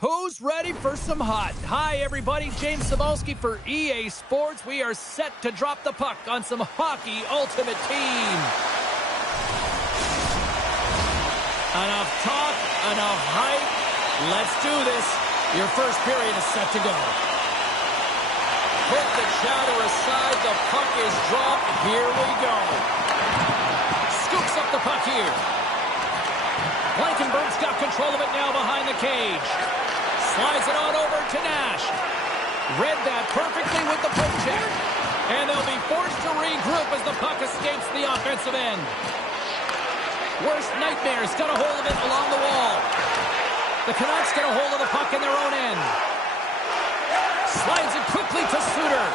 Who's ready for some hot? Hi, everybody. James Cebulski for EA Sports. We are set to drop the puck on some hockey ultimate team. Enough talk, enough hype. Let's do this. Your first period is set to go. Put the chatter aside. The puck is dropped. Here we go. Scoops up the puck here. Blankenberg's got control of it now behind the cage. Slides it on over to Nash. Read that perfectly with the poke check. And they'll be forced to regroup as the puck escapes the offensive end. Worst nightmares got a hold of it along the wall. The Canucks get a hold of the puck in their own end. Slides it quickly to Suter.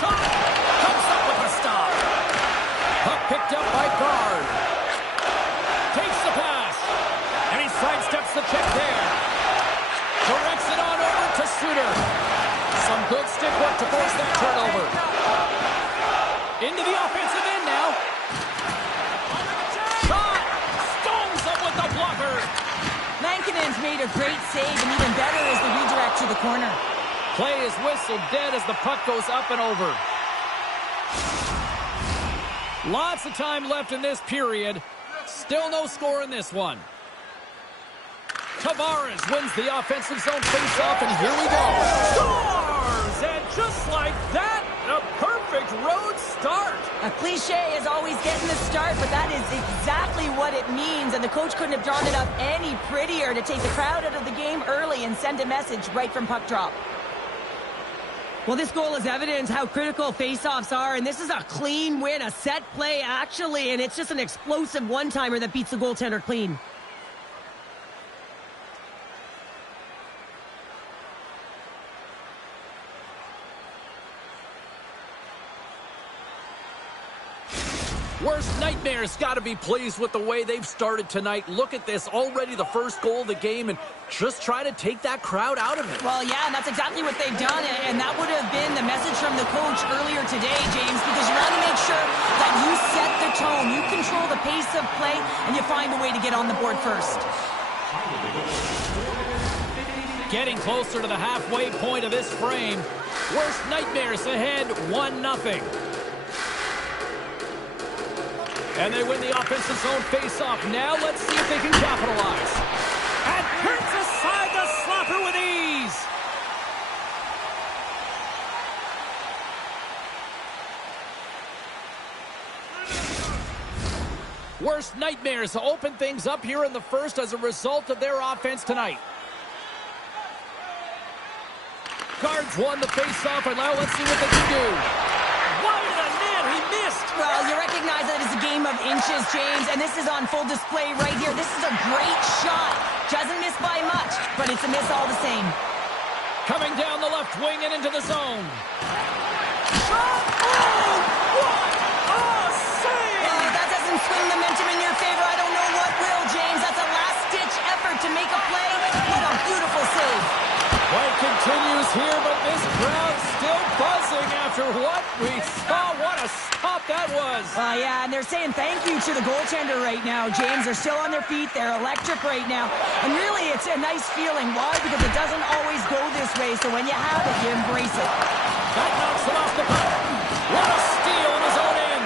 Shot! Comes up with a stop. Puck picked up by Gard. Takes the pass. And he sidesteps the check there. Directs it on over to Suter. Some good stick work to force that turnover. Into the offensive end now. Shot! Stones up with the blocker. Lankinen's made a great save, and even better is the redirect to the corner. Play is whistled dead as the puck goes up and over. Lots of time left in this period. Still no score in this one. Tavares wins the offensive zone faceoff, and here we go. Scores! And just like that, a perfect road start. A cliche is always getting the start, but that is exactly what it means, and the coach couldn't have drawn it up any prettier to take the crowd out of the game early and send a message right from puck drop. Well, this goal is evidence how critical faceoffs are, and this is a clean win, a set play, actually, and it's just an explosive one-timer that beats the goaltender clean. Worst nightmares got to be pleased with the way they've started tonight. Look at this, already the first goal of the game, and just try to take that crowd out of it. Well, yeah, and that's exactly what they've done, and that would have been the message from the coach earlier today, James, because you want to make sure that you set the tone, you control the pace of play, and you find a way to get on the board first. Getting closer to the halfway point of this frame. Worst nightmares ahead, 1-0. And they win the offensive zone face-off. Now let's see if they can capitalize. And turns aside the slapper with ease. Worst nightmares open things up here in the first as a result of their offense tonight. Gard's won the face-off, and now let's see what they can do. Wide of the net, he missed. Well, you recognize that it's a game of inches, James, and this is on full display right here. This is a great shot. Doesn't miss by much, but it's a miss all the same. Coming down the left wing and into the zone. Shot! Oh, what a save! That doesn't swing the momentum in your favor. I don't know what will, James. That's a last-ditch effort to make a play. What a beautiful save. Play continues here, but this crowd's still buzzing after what we saw. What a stop that was. Yeah, and they're saying thank you to the goaltender right now, James. They're still on their feet. They're electric right now. And really, it's a nice feeling. Why? Because it doesn't always go this way, so when you have it, you embrace it. That knocks him off the puck. What a steal in his own end.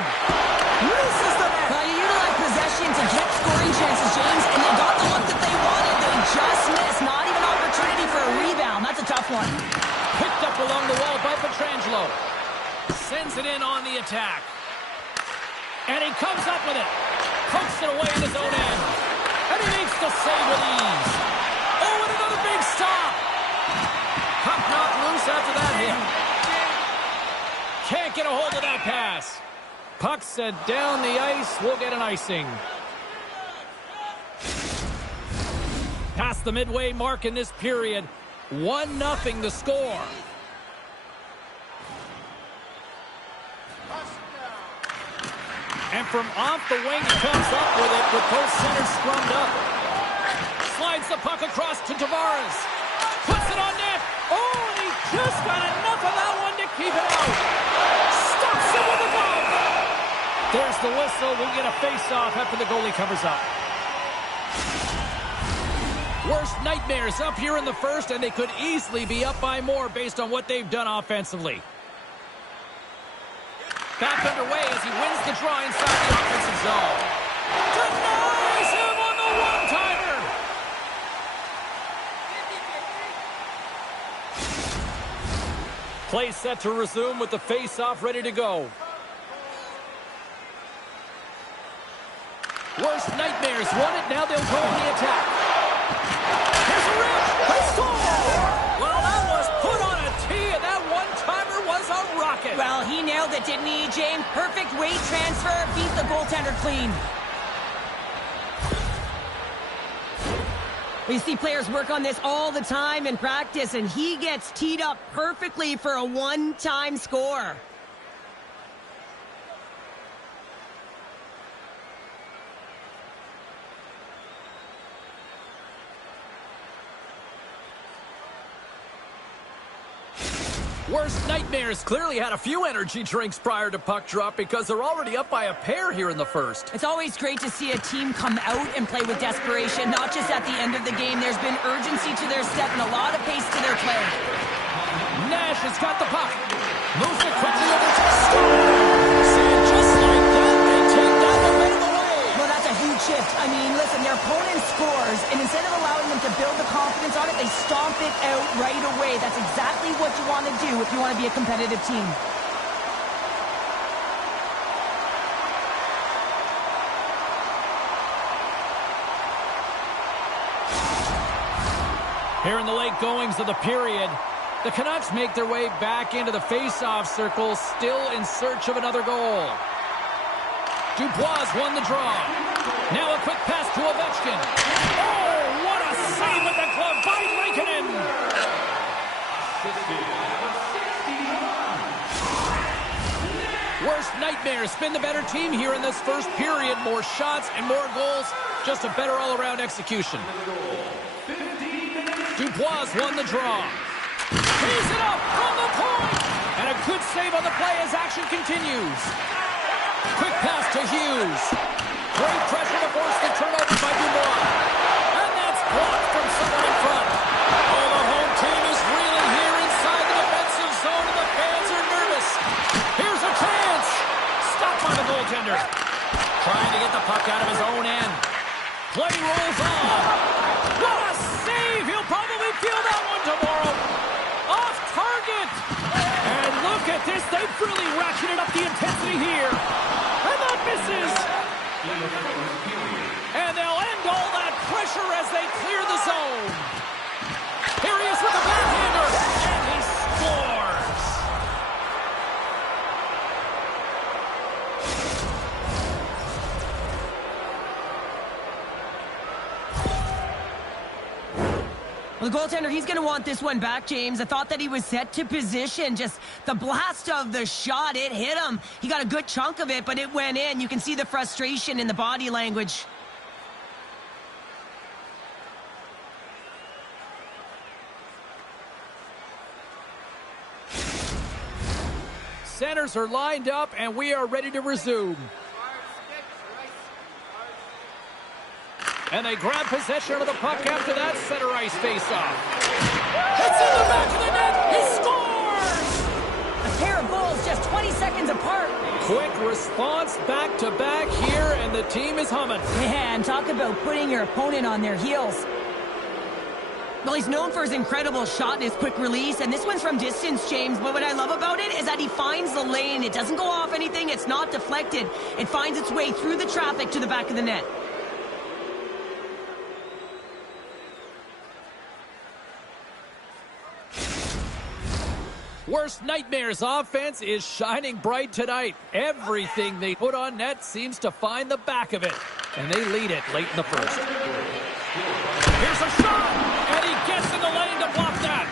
Misses the net. You utilize possession to get scoring chances, James, and they got the look that they wanted. They just missed. Not even opportunity for a rebound. That's a tough one. Picked up along the wall by Pietrangelo. Sends it in on the attack. And he comes up with it. Pokes it away in his own end. And he makes the save with ease. Oh, and another big stop. Puck knocked loose after that hit. Can't get a hold of that pass. Puck sent down the ice. We'll get an icing. Past the midway mark in this period. 1-0 the score. And from off the wing, he comes up with it with both centers scrummed up. Slides the puck across to Tavares. Puts it on net. Oh, and he just got enough of that one to keep it out. Stops it with a glove. There's the whistle. We'll get a face-off after the goalie covers up. Worst nightmares up here in the first, and they could easily be up by more based on what they've done offensively. Back underway as he wins the draw inside the offensive zone. Denies him on the one-timer! Play set to resume with the face-off ready to go. Worst nightmares won it, now they'll go on the attack. Here's a rip! They score! Well, that was put on a tee, and that one-timer was a rocket. Well, he nailed it, didn't he, James? Perfect weight transfer, beat the goaltender clean. We see players work on this all the time in practice, and he gets teed up perfectly for a one-time score. Worst nightmares clearly had a few energy drinks prior to puck drop because they're already up by a pair here in the first. It's always great to see a team come out and play with desperation, not just at the end of the game. There's been urgency to their step and a lot of pace to their play. Nash has got the puck. Moves it quickly over to Stanley. See it just like that. They take that momentum away. Well, that's a huge shift. I mean, listen, their opponent scores, and instead of allowing them to build the confidence on it, they stomp it out right away. That's exactly what you want to do if you want to be a competitive team. Here in the late goings of the period, the Canucks make their way back into the face-off circle, still in search of another goal. Dubois won the draw. Now a quick pass to Ovechkin. Oh, what a save with the glove by Lankinen! Worst nightmares been the better team here in this first period. More shots and more goals. Just a better all-around execution. Dubois won the draw. He's it up from the point! And a good save on the play as action continues. Quick pass to Hughes. Great pressure to force the turnover by Dubois. And that's blocked from someone in front. Oh, the home team is reeling here inside the defensive zone, and the fans are nervous. Here's a chance. Stopped by the goaltender. Trying to get the puck out of his own end. Play rolls on. What a save! He'll probably feel that one tomorrow. Off target. And look at this. They've really ratcheted up the intensity here. And that misses. And they'll end all that pressure as they clear the zone. Here he is with the backhander. And he scores. Well, the goaltender, he's going to want this one back, James. I thought that he was set to position. Just the blast of the shot, it hit him. He got a good chunk of it, but it went in. You can see the frustration in the body language. Centers are lined up, and we are ready to resume. And they grab possession of the puck after that center ice face-off. It's in the back of the net. He scores! A pair of goals just 20 seconds apart. Quick response back-to-back here, and the team is humming. Man, talk about putting your opponent on their heels. Well, he's known for his incredible shot and his quick release, and this one's from distance, James. But what I love about it is that he finds the lane. It doesn't go off anything. It's not deflected. It finds its way through the traffic to the back of the net. Worst nightmares offense is shining bright tonight. Everything they put on net seems to find the back of it. And they lead it late in the first. Here's a shot! And he gets in the lane to block that.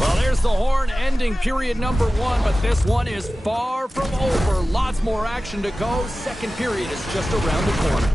Well, there's the horn ending period number 1, but this one is far from over. Lots more action to go. Second period is just around the corner.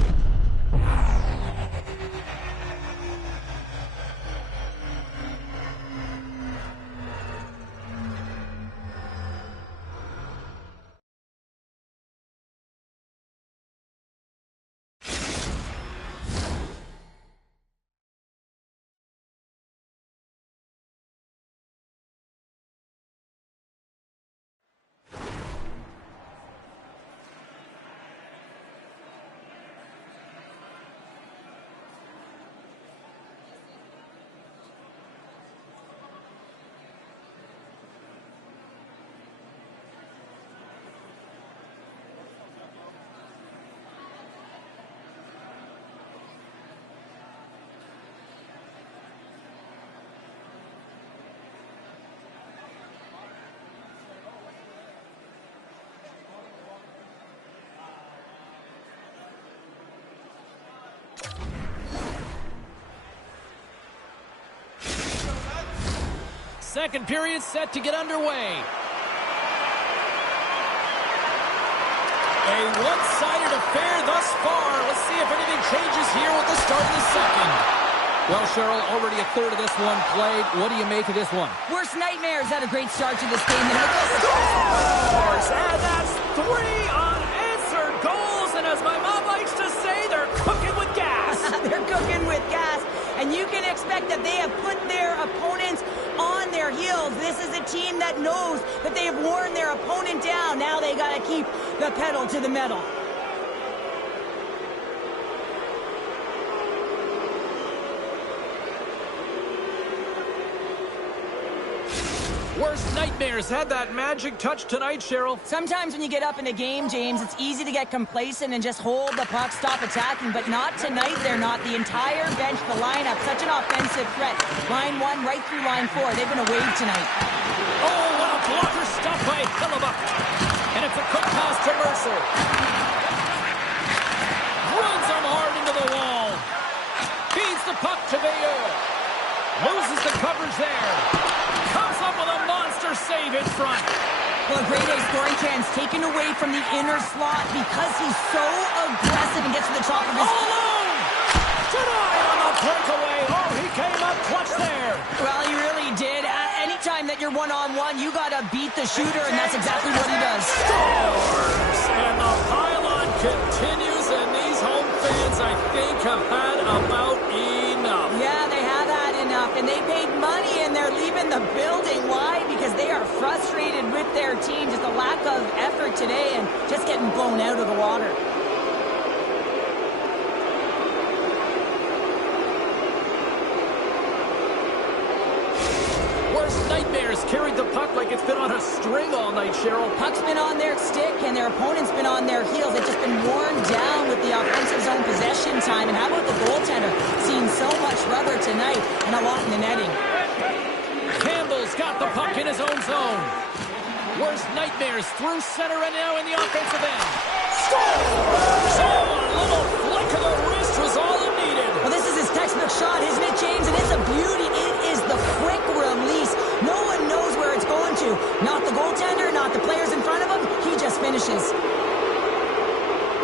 second period set to get underway. A one-sided affair thus far. Let's see if anything changes here with the start of the second. Well, Cheryl, already a third of this one played. What do you make of this one? Worst nightmares had a great start to this game. Scores! And that's 3 unanswered goals. And as my mom likes to say, they're cooking with gas. They're cooking with gas. And you can expect that they have put their opponents on their heels. This is a team that knows that they have worn their opponent down. Now they got to keep the pedal to the metal. Worst nightmares had that magic touch tonight, Cheryl. Sometimes when you get up in a game, James, it's easy to get complacent and just hold the puck, stop attacking, but not tonight. They're not. The entire bench, the lineup, such an offensive threat. Line 1 right through line 4. They've been a wave tonight. Oh, what a blocker stop by Hellebuck. And it's a quick pass to Mercer. Runs him hard into the wall. Feeds the puck to Bayeux. Loses the coverage there. Comes up with a monster save in front. Well, a grade A scoring chance taken away from the inner slot because he's so aggressive and gets to the top of his... All alone! Denied on the breakaway. Oh, he came up clutch there. Well, he really did. Anytime that you're one-on-one, you got to beat the shooter, and that's exactly what he does. Scores! And the pylon continues, and these home fans, I think, have had about enough. Yeah, they have had enough, and they paid money, and they're leaving the building. Why? Because they are frustrated with their team. Just a lack of effort today and just getting blown out of the water. Worst nightmares carried the puck like it's been on a string all night, Cheryl. Puck's been on their stick, and their opponent's been on their heels. They've just been worn down with the offensive zone possession time. And how about the goaltender? Seen so much rubber tonight and a lot in the netting. Campbell's got the puck in his own zone. Worst nightmares through center and now in the offensive end. Scores! So a little flick of the wrist was all it needed. Well, this is his textbook shot, isn't it, James? And it's a beauty. It is the quick release. No one knows where it's going to. Not the goaltender, not the players in front of him. He just finishes.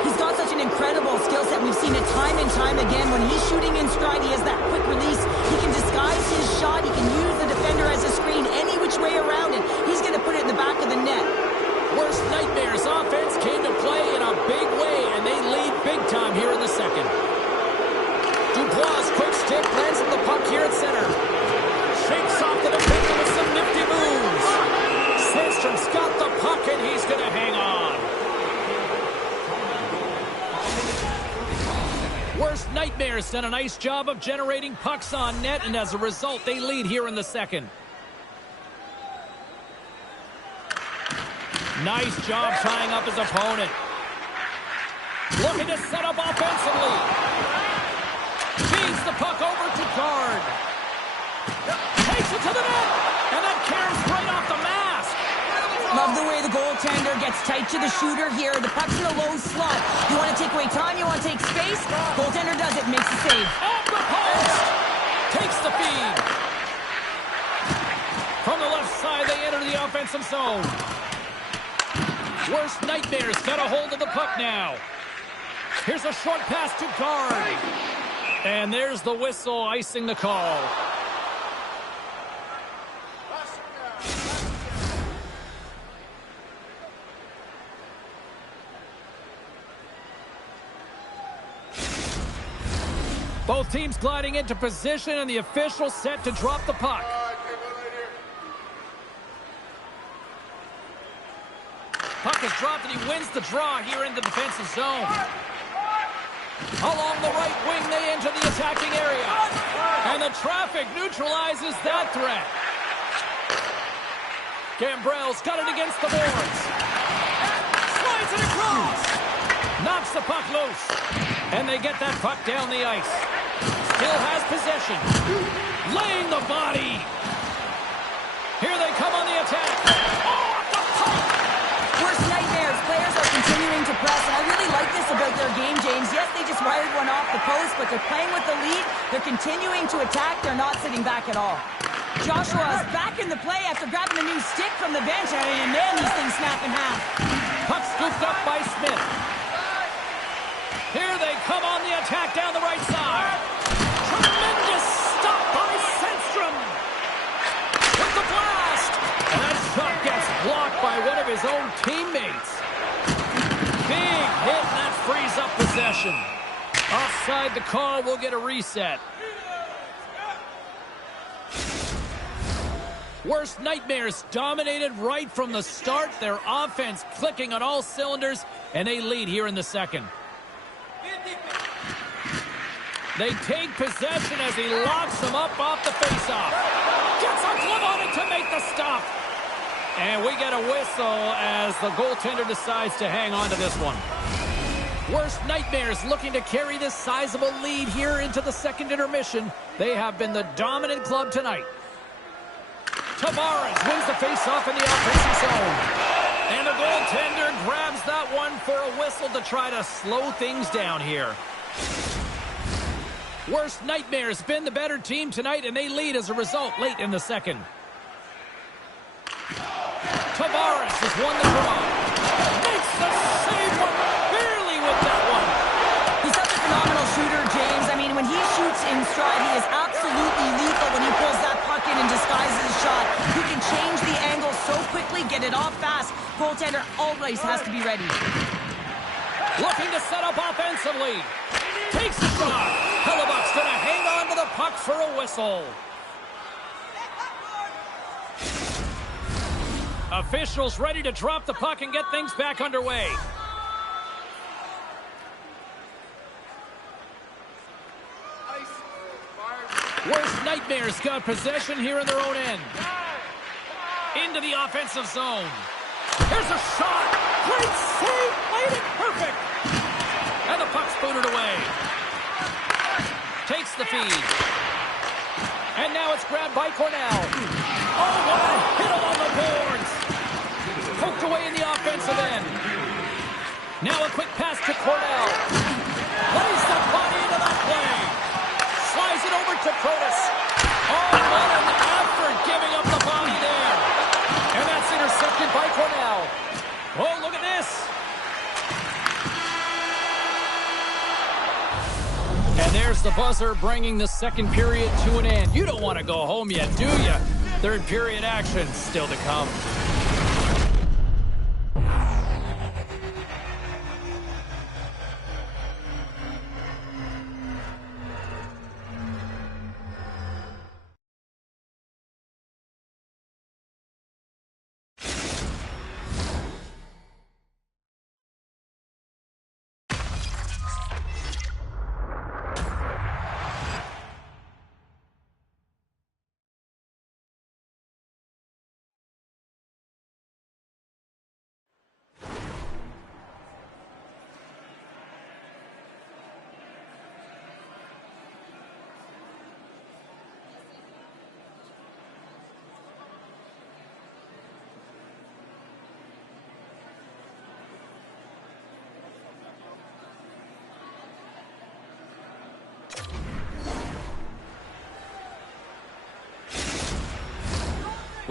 He's got such an incredible skill set. We've seen it time and time again. When he's shooting in stride, he has that quick release. He can disguise his shot. He can use the defender as a screen any which way around it. He's going to put it in the back of the net. Worst nightmares offense came to play in a big way, and they lead big time here in the second. Dubois, quick stick, lands the puck here at center. Shakes off the defender with some nifty moves. Sandstrom's got the puck, and he's going to hang on. Worst nightmares done a nice job of generating pucks on net, and as a result, they lead here in the second. Nice job tying up his opponent. Looking to set up offensively. Feeds the puck over to Gard. Takes it to the net. And that carries right off the mask. Love the way the goaltender gets tight to the shooter here. The puck's in a low slot. You want to take away time? You want to take space? Goaltender does it. Makes the save. Off the post. Takes the feed. From the left side, they enter the offensive zone. Worst nightmares got a hold of the puck now. Here's a short pass to Gard. And there's the whistle icing the call. Both teams gliding into position, and the official set to drop the puck. Puck is dropped, and he wins the draw here in the defensive zone. Along the right wing, they enter the attacking area. And the traffic neutralizes that threat. Gambrell's got it against the boards. Slides it across. Knocks the puck loose. And they get that puck down the ice. Still has possession. Laying the body. Here they come on the attack. Oh, the puck! Worst nightmares. Players are continuing to press, and I really like this about their game, James. Yes, they just wired one off the post, but they're playing with the lead. They're continuing to attack. They're not sitting back at all. Joshua's back in the play after grabbing a new stick from the bench. And man, these things snap in half. Puck scooped up by Smith. Here they come on the attack down the right side. Tremendous stop by Sandstrom. With the blast. And that shot gets blocked by one of his own teammates. Big hit, and that frees up possession. Offside the call, we'll get a reset. Worst nightmares dominated right from the start. Their offense clicking on all cylinders, and they lead here in the second. They take possession as he locks them up off the faceoff. Gets a glove on it to make the stop. And we get a whistle as the goaltender decides to hang on to this one. Worst nightmares looking to carry this sizable lead here into the second intermission. They have been the dominant club tonight. Tavares wins the faceoff in the offensive zone. And the goaltender grabs that one for a whistle to try to slow things down here. Worst nightmares been the better team tonight, and they lead as a result late in the second. Tavares has won the draw. Makes the save, but barely with that one. He's such a phenomenal shooter, James. I mean, when he shoots in stride, he is absolutely lethal when he pulls that puck in and disguises his shot. He can change the angle so quickly, get it off fast. Goaltender always has to be ready. Looking to set up offensively. Takes the shot. Hellebuck's going to hang on to the puck for a whistle. Officials ready to drop the puck and get things back underway. Worst nightmares got possession here in their own end. Into the offensive zone. Here's a shot. Great save. Played it perfect. And the puck's booted away. Takes the feed. And now it's grabbed by Cornell. Oh, what a hit along the boards. Poked away in the offensive end. Now a quick pass to Cornell. Lays the body into that play. Slides it over to Protas. Oh, what an effort giving up the body there. And that's intercepted by Cornell. Oh, look at this. And there's the buzzer bringing the second period to an end. You don't want to go home yet, do you? Third period action still to come.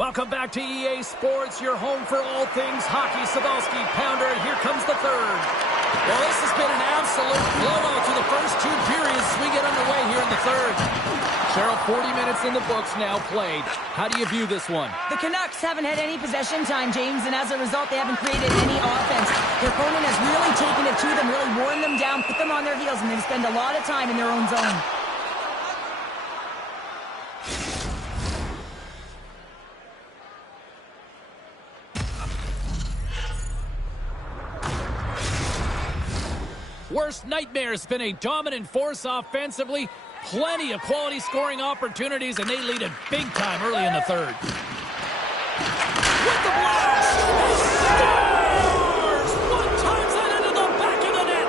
Welcome back to EA Sports, your home for all things hockey. Sabalski, Pounder, here comes the third. Well, this has been an absolute blowout through the first two periods as we get underway here in the third. Cheryl, 40 minutes in the books now played. How do you view this one? The Canucks haven't had any possession time, James, and as a result, they haven't created any offense. Their opponent has really taken it to them, really worn them down, put them on their heels, and they spend a lot of time in their own zone. Worst nightmare's been a dominant force offensively. Plenty of quality scoring opportunities, and they lead it big time early in the third. With the blast! Scores! One times that into the back of the net!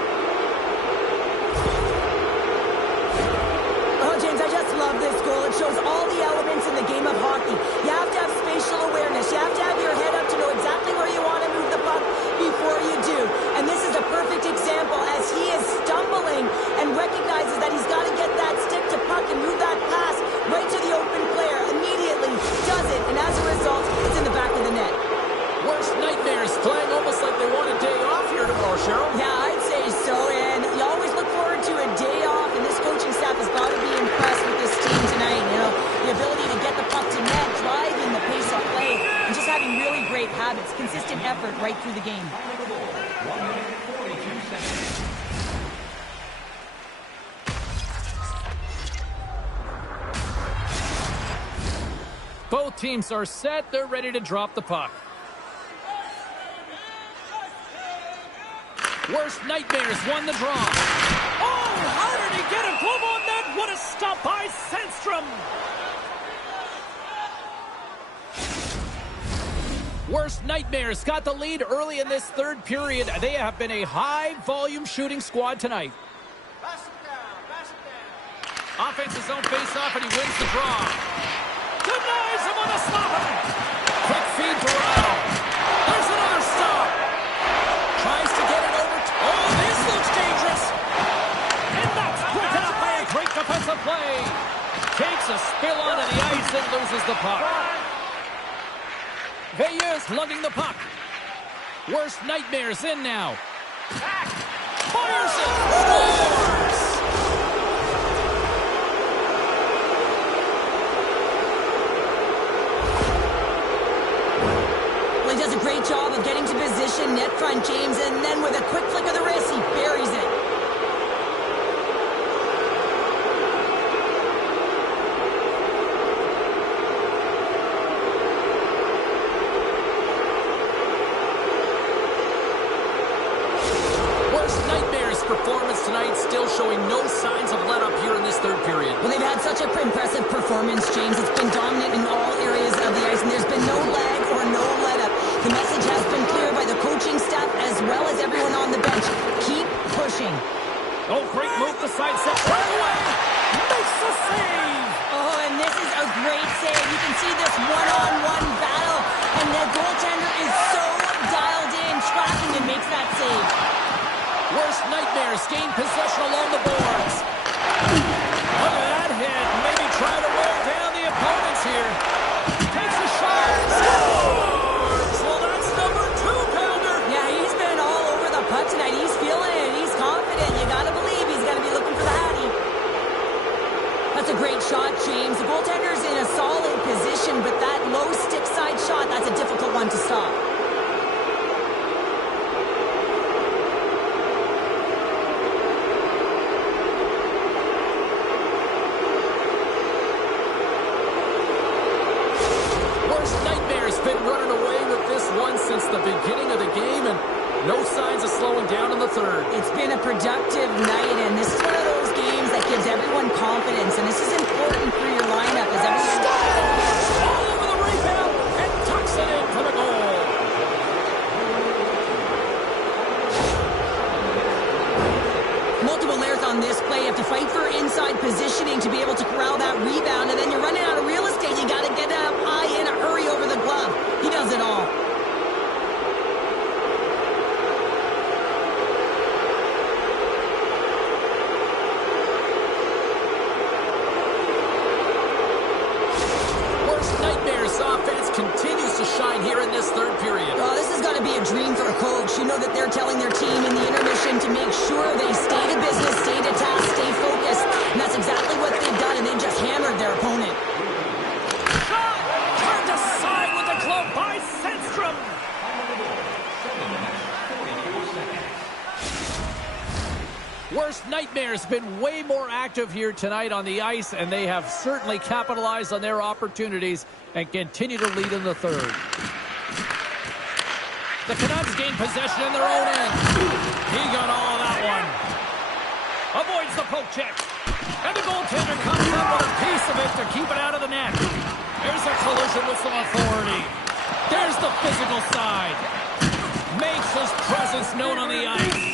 Oh, James, I just love this goal. It shows all the elements in the game of hockey. You have to have spatial awareness. You have to have your head up to know exactly where you want to move the puck before you do. And this is a perfect example as he is stumbling and recognizes that he's got to get that stick to puck and move that pass right to the open player. Immediately, hour, Cheryl. Yeah, I'd say so, and you always look forward to a day off, and this coaching staff has got to be impressed with this team tonight. You know, the ability to get the puck to net, driving the pace of play, and just having really great habits, consistent effort right through the game. Both teams are set. They're ready to drop the puck. Worst nightmares won the draw. Oh, how did he get a glove on that? What a stop by Sandstrom. Worst nightmares got the lead early in this third period. They have been a high-volume shooting squad tonight. Offense's own face-off, and he wins the draw. Denies him on the stop. Quick feed to Rao. There's another stop. Tries to get it over. Oh, this looks dangerous. And that's broken up by a great defensive play. Takes a spill onto the ice and loses the puck. Veilleuse lugging the puck. Worst nightmares in now. Fires it. Scores. Well, he does a great job of getting to position, net front, James, and then with a quick flick of the wrist, he buries it. Performance tonight, still showing no signs of let up here in this third period. Well, they've had such an impressive performance, James. It's been dominant in all areas of the ice, and there's been no lag or no let up. The message has been clear by the coaching staff as well as everyone on the bench. Keep pushing. Oh, great move to sidestep right away. Makes the save. Oh, and this is a great save. You can see this one-on-one battle, and the goaltender is so dialed in, tracking, and makes that save. Worst nightmares gain possession along the boards. Look at that hit. Maybe try to wear down the opponents here. Takes a shot. Scores! Well, that's number 2-pounder. Yeah, he's been all over the puck tonight. He's feeling it. He's confident. You gotta believe he's gonna be looking for the Hattie. That's a great shot, James. The goaltender's in a solid position, but that low stick side shot, that's a difficult one to stop. Been running away with this one since the beginning of the game, and no signs of slowing down in the third. It's been a productive night, and this is one of those games that gives everyone confidence, and this is important for your lineup as everyone... All over the rebound and tucks it in for the goal. Multiple layers on this play. You have to fight for inside positioning to be able to corral that rebound, and then you're running out of real estate. You got to get up high in a hurry over the glove. He does it all. Worst nightmares offense continues to shine here in this third period. Oh, this has got to be a dream for a coach. You know that they're telling their team in the intermission to make sure they stay to business, stay to task, stay focused. And that's exactly what they've done, and they've just hammered their opponent. Shot! Turned aside with the glove by Sandstrom. Worst nightmares been way more active here tonight on the ice, and they have certainly capitalized on their opportunities and continue to lead in the third. The Canucks gain possession in their own end. He got all of that one. Avoids the poke check. And the goaltender comes up with a piece of it to keep it out of the net. There's a collision with some authority. There's the physical side. Makes his presence known on the ice.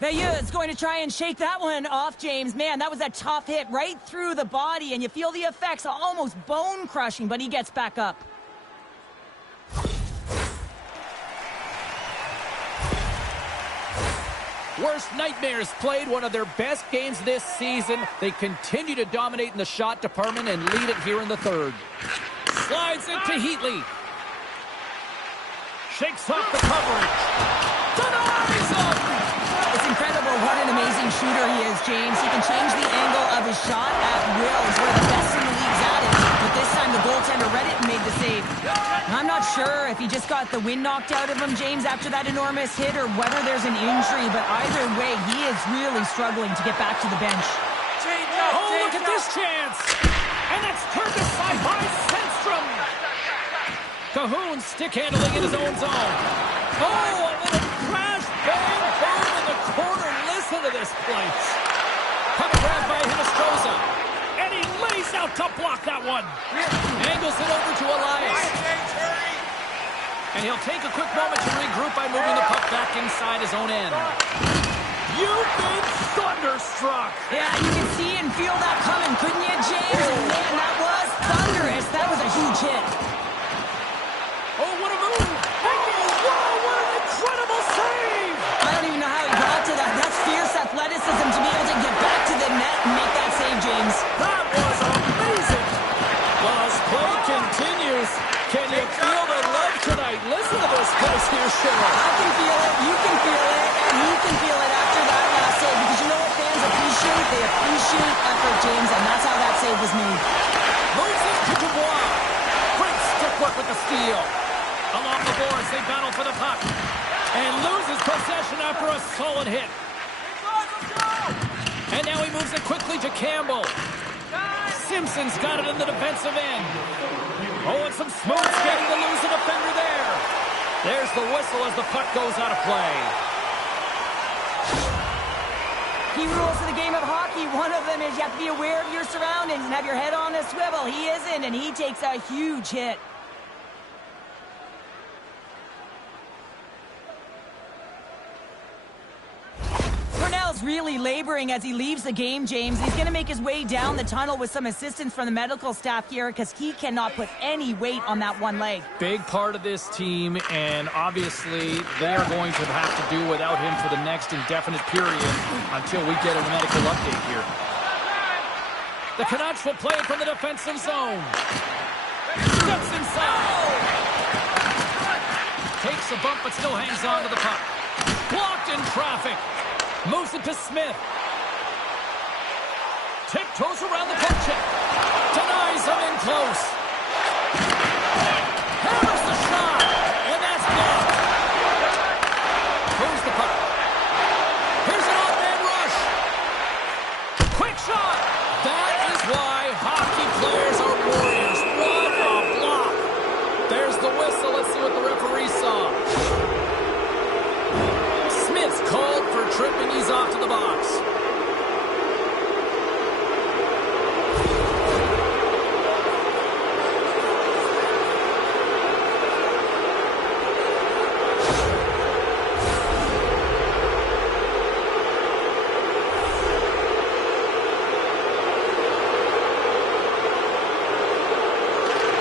Veilleuse going to try and shake that one off, James. Man, that was a tough hit right through the body, and you feel the effects, almost bone-crushing, but he gets back up. Worst nightmares played one of their best games this season. They continue to dominate in the shot department and lead it here in the third. Slides into Heatley. Shakes off the coverage. Denies him! It's incredible what an amazing shooter he is, James. He can change the angle of his shot at will. He's one of the best in the league's at it. But this time the goaltender read it and made the save. I'm not sure if he just got the wind knocked out of him, James, after that enormous hit, or whether there's an injury. But either way, he is really struggling to get back to the bench. Oh, look at this chance! And that's turned aside by Sandstrom. Cahoon stick handling in his own zone. Oh, a little crash, bang, boom in the corner. Listen to this place. Puck grabbed by Hinostroza. And he lays out to block that one. Angles it over to Elias. And he'll take a quick moment to regroup by moving the puck back inside his own end. You've been thunderstruck. Yeah, you can see and feel that coming, couldn't you, James? And man, that was thunderous. That was a huge hit. Oh, what a move. Oh, wow, what an incredible save. I don't even know how he got to that. That's fierce athleticism to be able to get back to the net and make that save, James. That was amazing. Well, as play continues, can you feel the love tonight? Listen to this place here, Cheryl. I can feel it, you can feel it, and he can feel it after that last save. Because you know what fans appreciate? They appreciate effort, James, and that's how that save was made. Moves it to Dubois. Great stick work with the steal. Along the boards, they battle for the puck. And loses possession after a solid hit. And now he moves it quickly to Campbell. Simpson's got it in the defensive end. Oh, and some smooth skating to lose a defender there. There's the whistle as the puck goes out of play. Key rules of the game of hockey. One of them is you have to be aware of your surroundings and have your head on a swivel. He isn't, and he takes a huge hit. Cornell's really laboring as he leaves the game, James. He's going to make his way down the tunnel with some assistance from the medical staff here because he cannot put any weight on that one leg. Big part of this team, and obviously they are going to have to do without him for the next indefinite period until we get a medical update here. The Canucks will play it from the defensive zone. Steps inside. Takes a bump but still hangs on to the puck. Blocked in traffic. Moves it to Smith. Tiptoes around the puck check. Denies him in close. Hammers the shot. And that's blocked. Moves the puck. Here's an odd-man rush. Quick shot. That is why hockey players are warriors. What a block. There's the whistle. Let's see what the referee saw. Smith's called for tripping. He's off to the box.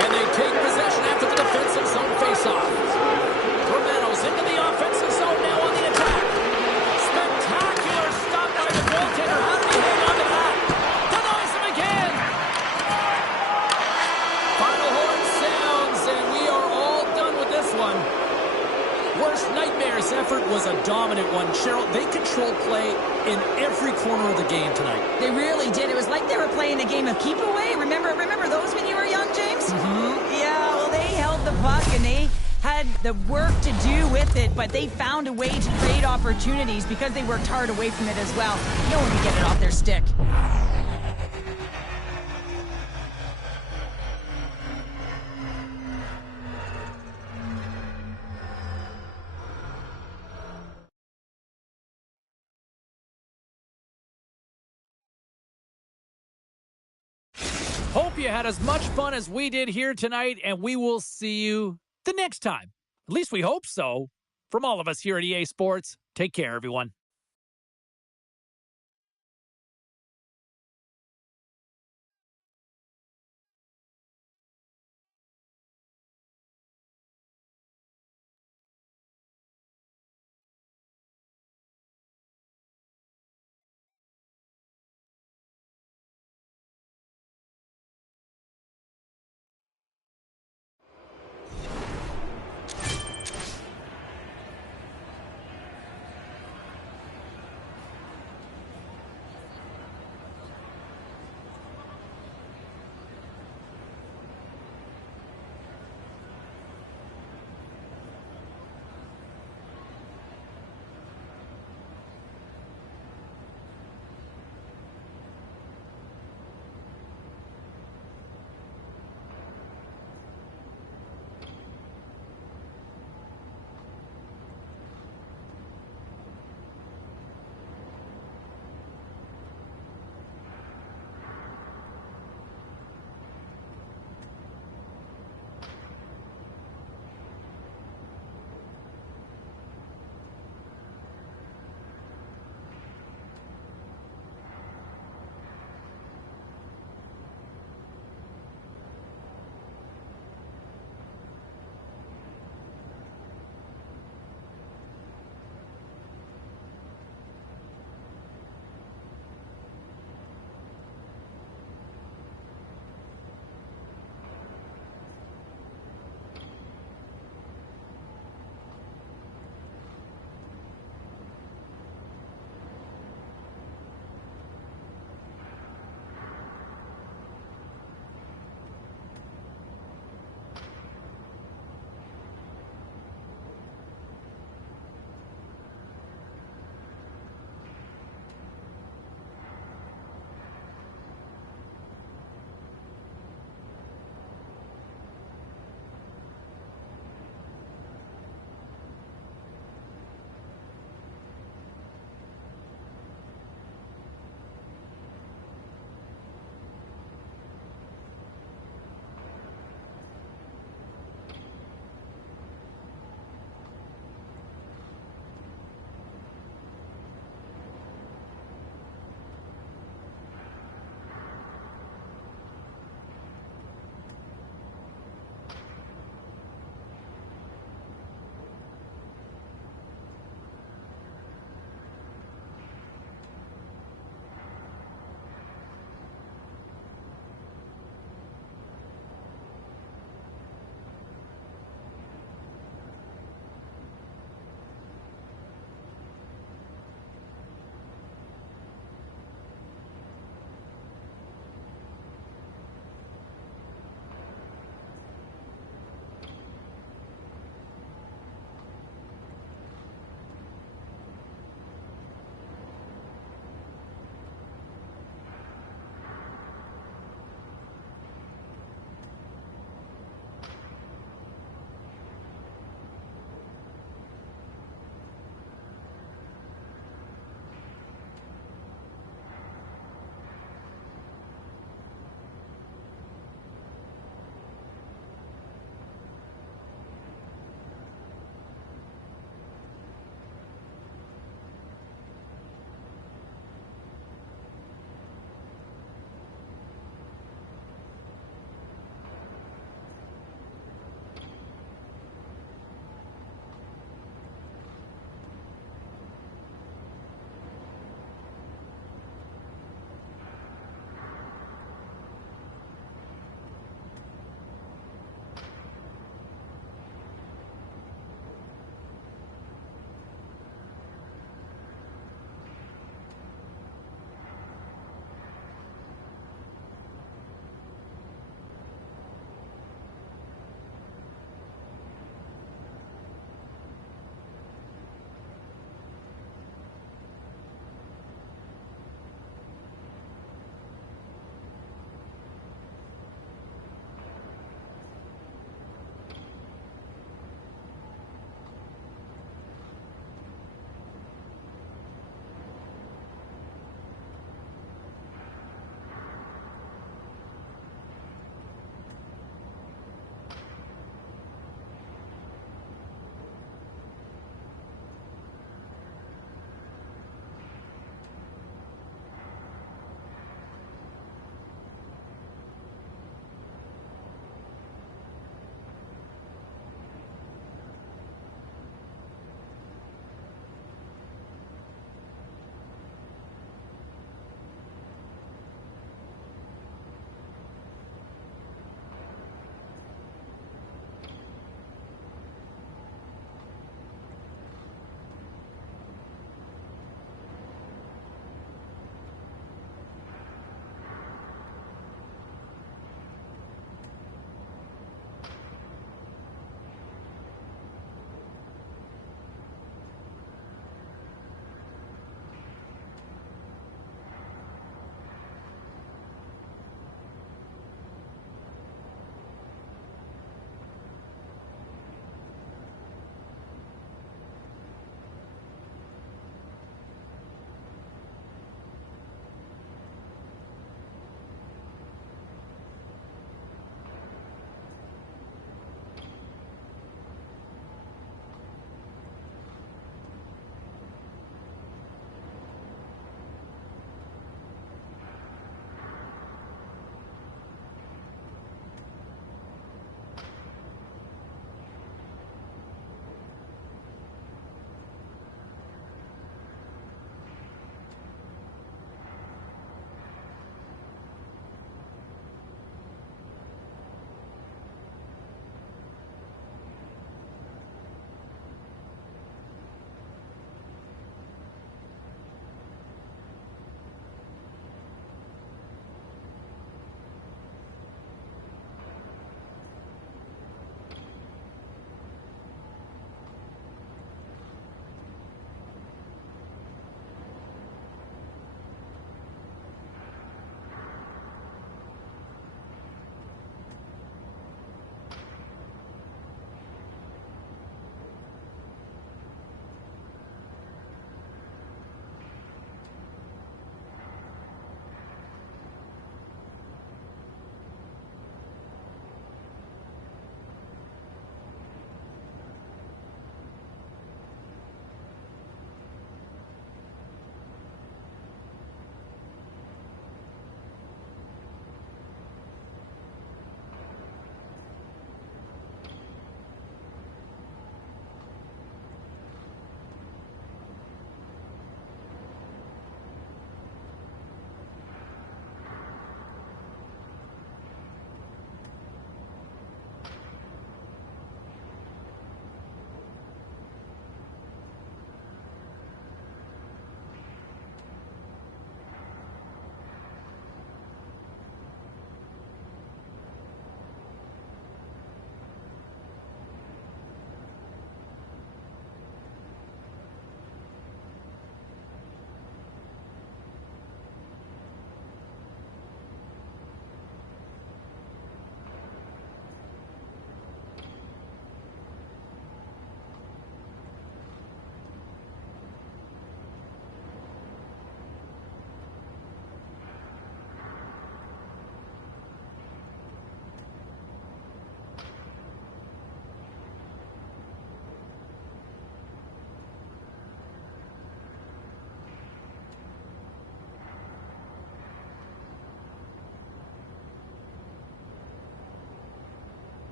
And they take possession after the defensive zone faceoff. Romano's into the offensive zone now on the attack. Spectacular stop by the goaltender. How did he hang on to that? Denies him again. Final horn sounds, and we are all done with this one. Worst nightmares effort was a dominant one. Cheryl, they controlled play in every corner of the game tonight. They really did. It was like they were playing a game of keep away. Remember those when you were young, James? Mm-hmm. Yeah, well, they held the puck and they had the work to do with it, but they found a way to create opportunities because they worked hard away from it as well. No one could get it off their stick. Hope you had as much fun as we did here tonight, and we will see you the next time. At least we hope so. From all of us here at EA Sports, take care, everyone.